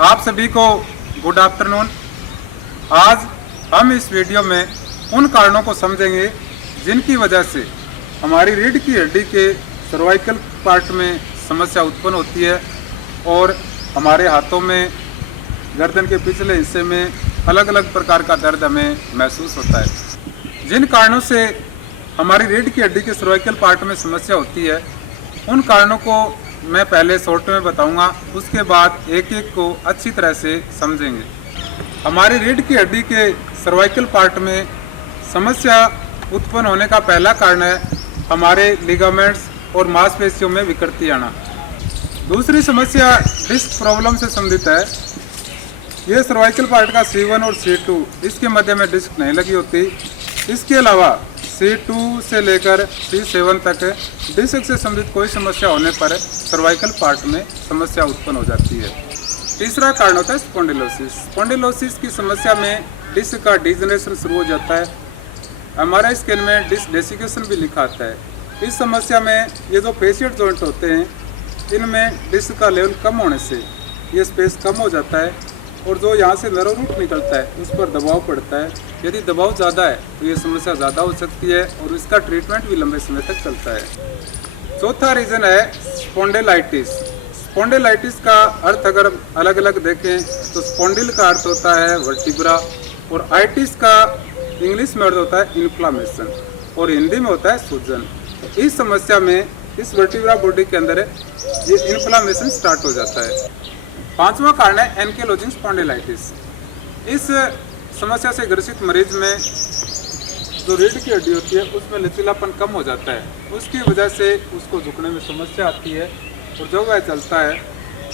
आप सभी को गुड आफ्टरनून। आज हम इस वीडियो में उन कारणों को समझेंगे जिनकी वजह से हमारी रीढ़ की हड्डी के सर्वाइकल पार्ट में समस्या उत्पन्न होती है और हमारे हाथों में, गर्दन के पिछले हिस्से में अलग अलग प्रकार का दर्द हमें महसूस होता है। जिन कारणों से हमारी रीढ़ की हड्डी के सर्वाइकल पार्ट में समस्या होती है, उन कारणों को मैं पहले शॉर्ट में बताऊंगा, उसके बाद एक एक को अच्छी तरह से समझेंगे। हमारी रीढ़ की हड्डी के सर्वाइकल पार्ट में समस्या उत्पन्न होने का पहला कारण है हमारे लिगामेंट्स और मांसपेशियों में विकृति आना। दूसरी समस्या डिस्क प्रॉब्लम से संबंधित है। ये सर्वाइकल पार्ट का C1 और C2, इसके मध्य में डिस्क नहीं लगी होती। इसके अलावा C2 से लेकर C7 तक डिस्क से संबंधित कोई समस्या होने पर सर्वाइकल पार्ट में समस्या उत्पन्न हो जाती है। तीसरा कारण होता है स्पॉन्डिलोसिस। स्पॉन्डिलोसिस की समस्या में डिस्क का डिजनरेशन शुरू हो जाता है। हमारे स्किन में डिस्क डेसिकेशन भी लिखा आता है। इस समस्या में ये जो फेशियल जॉइंट होते हैं, इनमें डिस्क का लेवल कम होने से ये स्पेस कम हो जाता है और जो यहाँ से नर्व रूट निकलता है उस पर दबाव पड़ता है। यदि दबाव ज़्यादा है तो ये समस्या ज़्यादा हो सकती है और इसका ट्रीटमेंट भी लंबे समय तक चलता है। चौथा रीज़न है स्पॉन्डिलाइटिस। स्पॉन्डिलाइटिस का अर्थ अगर अलग अलग देखें तो स्पॉन्डिल का अर्थ होता है वर्टिब्रा और आइटिस का इंग्लिश में अर्थ होता है इन्फ्लामेशन और हिंदी में होता है सूजन। इस समस्या में इस वर्टिब्रा बॉडी के अंदर ये इन्फ्लामेशन स्टार्ट हो जाता है। पांचवा कारण है एंकिलोजिंग स्पॉन्डिलाइटिस। इस समस्या से ग्रसित मरीज में जो रीढ़ की हड्डी होती है उसमें लचीलापन कम हो जाता है। उसकी वजह से उसको झुकने में समस्या आती है और जब वह चलता है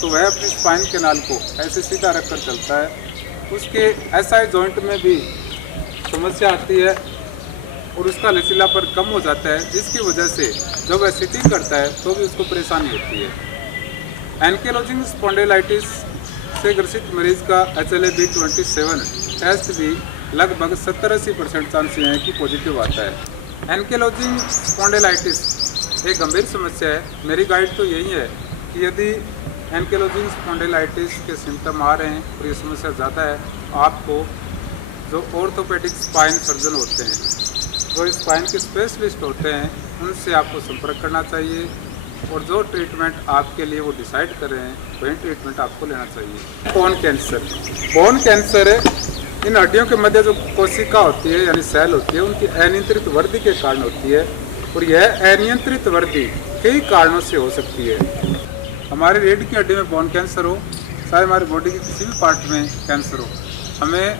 तो वह अपनी स्पाइन कैनाल को ऐसे सीधा रखकर चलता है। उसके SI जॉइंट में भी समस्या आती है और उसका लचीलापन कम हो जाता है, जिसकी वजह से जब वह सिटिंग करता है तो भी उसको परेशानी होती है। एंकिलोजिंग स्पॉन्डिलाइटिस से ग्रसित मरीज का HLA-B27 टेस्ट भी लगभग 70-80% चांसेस हैं कि पॉजिटिव आता है। एंकिलोजिंग स्पॉन्डिलाइटिस एक गंभीर समस्या है। मेरी गाइड तो यही है कि यदि एंकिलोजिंग स्पॉन्डिलाइटिस के सिम्टम आ रहे हैं और ये समस्या ज़्यादा है, आपको जो ऑर्थोपेडिक स्पाइन सर्जन होते हैं, जो स्पाइन के स्पेशलिस्ट होते हैं, उनसे आपको संपर्क करना चाहिए और जो ट्रीटमेंट आपके लिए वो डिसाइड कर रहे हैं वही ट्रीटमेंट आपको लेना चाहिए। Bone cancer. Bone cancer in हड्डियों के मध्य जो कोशिका होती है यानी सेल होती है, उनकी अनियंत्रित वृद्धि के कारण होती है और यह अनियंत्रित वृद्धि कई कारणों से हो सकती है। हमारी रीढ़ की हड्डी में बोन कैंसर हो, चाहे हमारी बॉडी के किसी भी पार्ट में कैंसर हो, हमें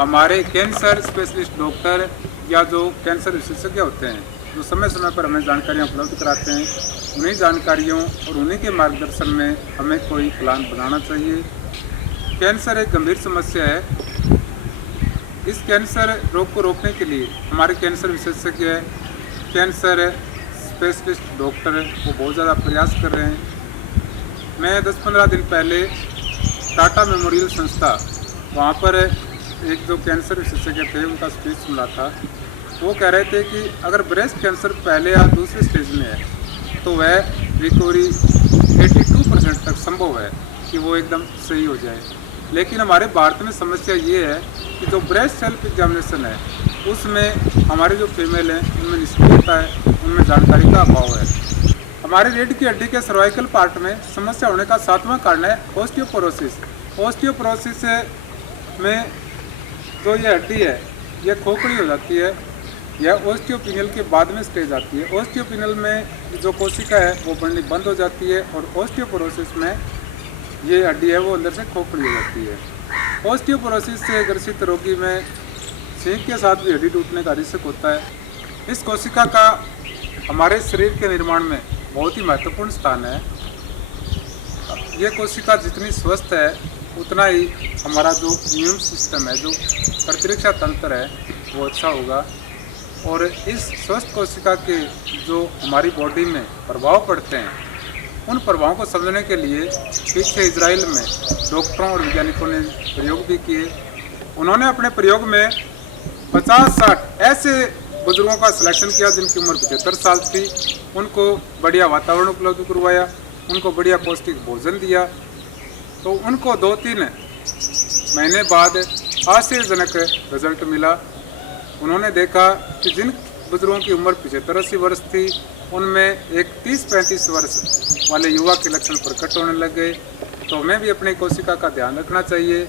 हमारे कैंसर स्पेशलिस्ट डॉक्टर या जो कैंसर विशेषज्ञ होते हैं जो समय समय पर हमें जानकारियाँ उपलब्ध कराते हैं, उन्हीं जानकारियों और उन्हीं के मार्गदर्शन में हमें कोई प्लान बनाना चाहिए। कैंसर एक गंभीर समस्या है। इस कैंसर रोग को रोकने के लिए हमारे कैंसर विशेषज्ञ, कैंसर स्पेशलिस्ट डॉक्टर वो बहुत ज़्यादा प्रयास कर रहे हैं। मैं 10-15 दिन पहले टाटा मेमोरियल संस्था, वहाँ पर एक जो कैंसर विशेषज्ञ थे उनका स्पीच सुना था। वो कह रहे थे कि अगर ब्रेस्ट कैंसर पहले या दूसरे स्टेज में है तो वह रिकवरी 82% तक संभव है कि वो एकदम सही हो जाए। लेकिन हमारे भारत में समस्या ये है कि जो ब्रेस्ट सेल्फ एग्जामिनेशन है उसमें हमारे जो फीमेल हैं उनमें निष्क्रियता है, उनमें जानकारी का अभाव है। हमारे रीढ़ की हड्डी के सर्वाइकल पार्ट में समस्या होने का 7वां कारण है ऑस्टियोपोरोसिस। ऑस्टियोपोरोसिस में जो ये हड्डी है यह खोखली हो जाती है। यह ऑस्टियोपिनियल के बाद में स्टेज आती है। ऑस्टियोपिनियल में जो कोशिका है वो बढ़नी बंद हो जाती है और ऑस्टियोपोरोसिस में ये हड्डी है वो अंदर से खोखली हो जाती है। ऑस्टियोपोरोसिस से ग्रसित रोगी में छींक के साथ भी हड्डी टूटने का रिस्क होता है। इस कोशिका का हमारे शरीर के निर्माण में बहुत ही महत्वपूर्ण स्थान है। यह कोशिका जितनी स्वस्थ है उतना ही हमारा जो इम्यून सिस्टम है, जो प्रतिरक्षा तंत्र है, वो अच्छा होगा। और इस स्वस्थ कोशिका के जो हमारी बॉडी में प्रभाव पड़ते हैं, उन प्रभावों को समझने के लिए पीछे इजराइल में डॉक्टरों और वैज्ञानिकों ने प्रयोग भी किए। उन्होंने अपने प्रयोग में 50-60 ऐसे बुजुर्गों का सिलेक्शन किया जिनकी उम्र 75 साल थी। उनको बढ़िया वातावरण उपलब्ध करवाया, उनको बढ़िया पौष्टिक भोजन दिया तो उनको 2-3 महीने बाद आश्चर्यजनक रिजल्ट मिला। उन्होंने देखा कि जिन बुजुर्गों की उम्र 75-80 वर्ष थी, उनमें एक 30-35 वर्ष वाले युवा के लक्षण प्रकट होने लग गए। तो हमें भी अपनी कोशिका का ध्यान रखना चाहिए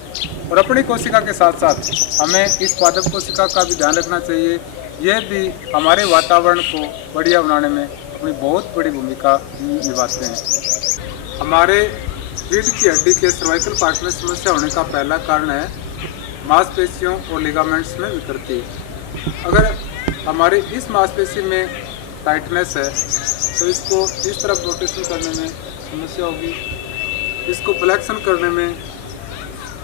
और अपनी कोशिका के साथ साथ हमें इस पादप कोशिका का भी ध्यान रखना चाहिए। यह भी हमारे वातावरण को बढ़िया बनाने में अपनी बहुत बड़ी भूमिका निभाते हैं। हमारे रीढ़ की हड्डी के सर्वाइकल पार्ट में समस्या होने का पहला कारण है मांसपेशियों और लिगामेंट्स में विकृति। अगर हमारी इस मांसपेशी में टाइटनेस है तो इसको इस तरफ रोटेशन करने में समस्या होगी, इसको फ्लेक्शन करने में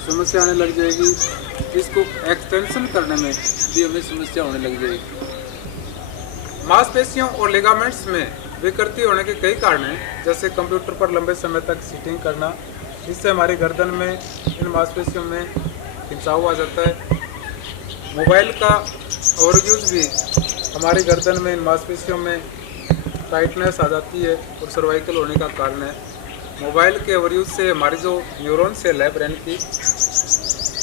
समस्या आने लग जाएगी, इसको एक्सटेंशन करने में भी हमें समस्या होने लग जाएगी। मांसपेशियों और लिगामेंट्स में विकृति होने के कई कारण हैं, जैसे कंप्यूटर पर लंबे समय तक सीटिंग करना, इससे हमारी गर्दन में इन मांसपेशियों में खिंचाव आ जाता है। मोबाइल का ओवरयूज भी हमारी गर्दन में इन मांसपेशियों में टाइटनेस आ जाती है और सर्वाइकल होने का कारण है। मोबाइल के ओवरयूज से हमारी जो न्यूरॉन सेल है ब्रेन की,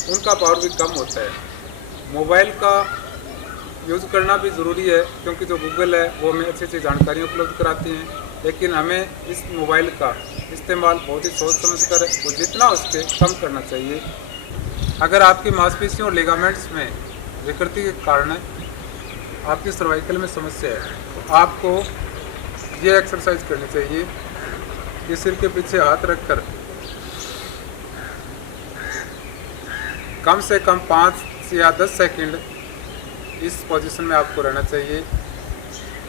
उनका पावर भी कम होता है। मोबाइल का यूज़ करना भी ज़रूरी है, क्योंकि जो गूगल है वो हमें अच्छी अच्छी जानकारी उपलब्ध कराती हैं, लेकिन हमें इस मोबाइल का इस्तेमाल बहुत ही सोच समझ कर और जितना उसके कम करना चाहिए। अगर आपकी मांसपेशियों और लिगामेंट्स में विकृति के कारण आपकी सर्वाइकल में समस्या है, तो आपको ये एक्सरसाइज करनी चाहिए कि सिर के पीछे हाथ रखकर कम से कम 5 या 10 सेकंड इस पोजीशन में आपको रहना चाहिए।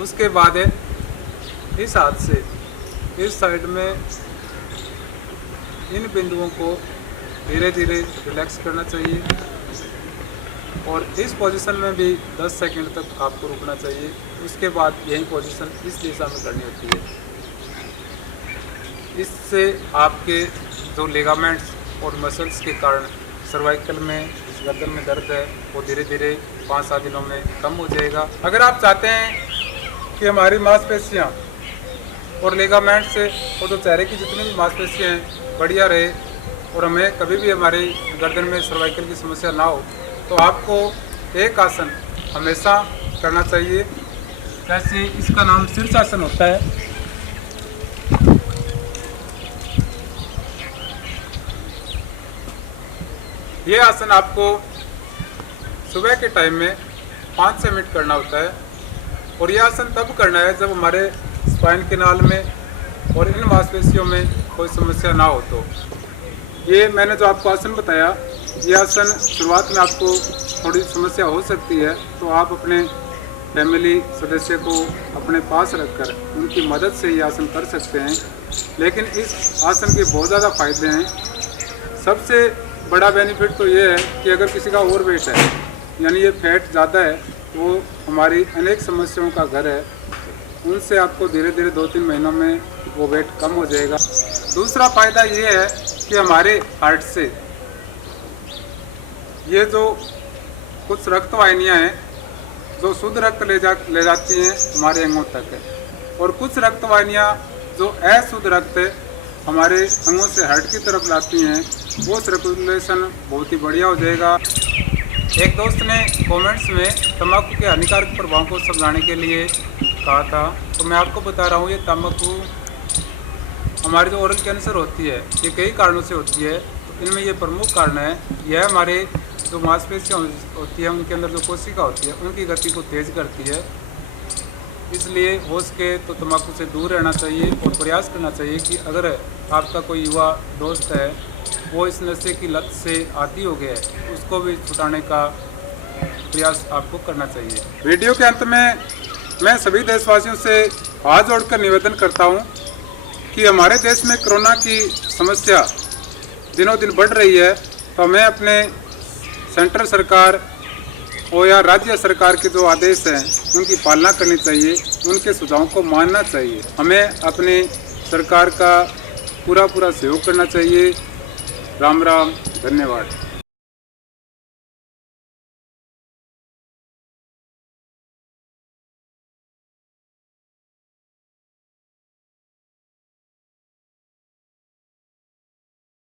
उसके बाद इस हाथ से इस साइड में इन बिंदुओं को धीरे धीरे रिलैक्स करना चाहिए और इस पोजीशन में भी 10 सेकंड तक आपको रुकना चाहिए। उसके बाद यही पोजीशन इस दिशा में करनी होती है। इससे आपके जो लिगामेंट्स और मसल्स के कारण सर्वाइकल में इस गर्दन में दर्द है वो धीरे धीरे 5-7 दिनों में कम हो जाएगा। अगर आप चाहते हैं कि हमारी मांसपेशियाँ और लिगामेंट्स और जो चेहरे की जितनी भी मांसपेशियाँ हैं बढ़िया रहे और हमें कभी भी हमारी गर्दन में सर्वाइकल की समस्या ना हो, तो आपको एक आसन हमेशा करना चाहिए। जैसे इसका नाम शीर्षासन होता है। ये आसन आपको सुबह के टाइम में 5 से मिनट करना होता है और यह आसन तब करना है जब हमारे स्पाइन कैनाल में और इन मांसपेशियों में कोई समस्या ना हो। तो ये मैंने जो आपको आसन बताया, ये आसन शुरुआत में आपको थोड़ी समस्या हो सकती है, तो आप अपने फैमिली सदस्य को अपने पास रखकर उनकी मदद से ये आसन कर सकते हैं। लेकिन इस आसन के बहुत ज़्यादा फायदे हैं। सबसे बड़ा बेनिफिट तो ये है कि अगर किसी का ओवरवेट है, यानी ये फैट ज़्यादा है, वो हमारी अनेक समस्याओं का घर है, उनसे आपको धीरे धीरे 2-3 महीनों में वो वेट कम हो जाएगा। दूसरा फ़ायदा ये है कि हमारे हार्ट से ये जो कुछ रक्त वाहिनियाँ हैं जो शुद्ध रक्त ले जाती हैं हमारे अंगों तक है, और कुछ रक्त वाहिनियाँ जो अशुद्ध रक्त हमारे अंगों से हार्ट की तरफ लाती हैं, वो सर्कुलेशन बहुत ही बढ़िया हो जाएगा। एक दोस्त ने कमेंट्स में तंबाकू के हानिकारक प्रभाव को समझाने के लिए कहा था, तो मैं आपको बता रहा हूँ, ये तंबाकू हमारी जो ओरल कैंसर होती है ये कई कारणों से होती है। तो इनमें ये प्रमुख कारण है, यह हमारे जो मांसपेशियाँ होती है उनके अंदर जो कोशिका होती है उनकी गति को तेज़ करती है। इसलिए हो सके तो तंबाकू से दूर रहना चाहिए और प्रयास करना चाहिए कि अगर आपका कोई युवा दोस्त है वो इस नशे की लत से आदी हो गया है, उसको भी छुटाने का प्रयास आपको करना चाहिए। वीडियो के अंत में मैं सभी देशवासियों से हाथ जोड़कर निवेदन करता हूं कि हमारे देश में कोरोना की समस्या दिनों दिन बढ़ रही है, तो हमें अपने सेंट्रल सरकार और या राज्य सरकार के जो आदेश हैं उनकी पालना करनी चाहिए, उनके सुझावों को मानना चाहिए। हमें अपनी सरकार का पूरा सहयोग करना चाहिए। राम राम, धन्यवाद।